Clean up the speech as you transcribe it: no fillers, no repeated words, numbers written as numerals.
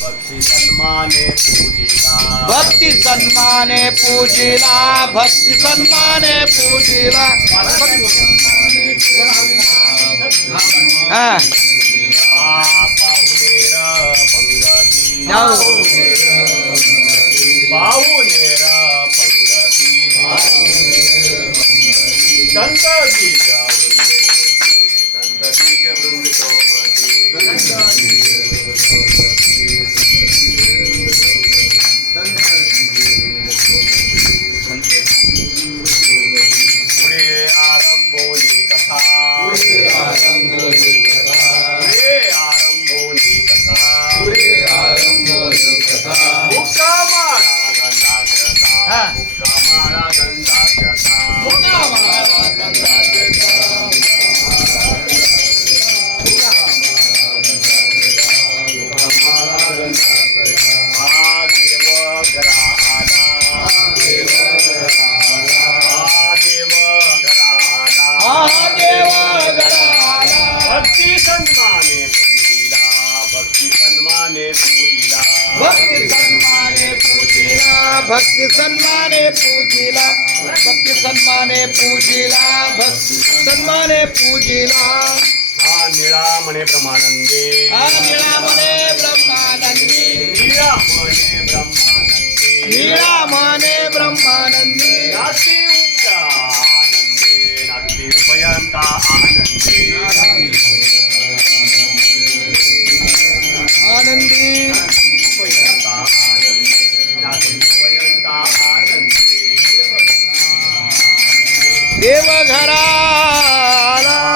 भक्ती सन्माने पूजिला भक्ती सन्माने पूजिला भक्ती सन्माने पूजिला हा पाहुणेर पंगती पाहुणेर पंगती संततीज वृंद पुढे आरंभोली कथा पुढे आरंभोली कथा मुक्कामाळा गंधाक्षता मुक्कामाळा गंधाक्षता भक्ती सन्माने पूजिला भक्ती सन्माने पूजिला भक्ती सन्माने पूजिला भक्ती सन्माने पूजिला भक्ती सन्माने पूजिला भक्ती सन्माने पूजिला हा निळा म्हणे ब्रह्मानंदे निळा म्हणे ब्रह्मानंदी निळा म्हणे ब्रह्मानंदे निळा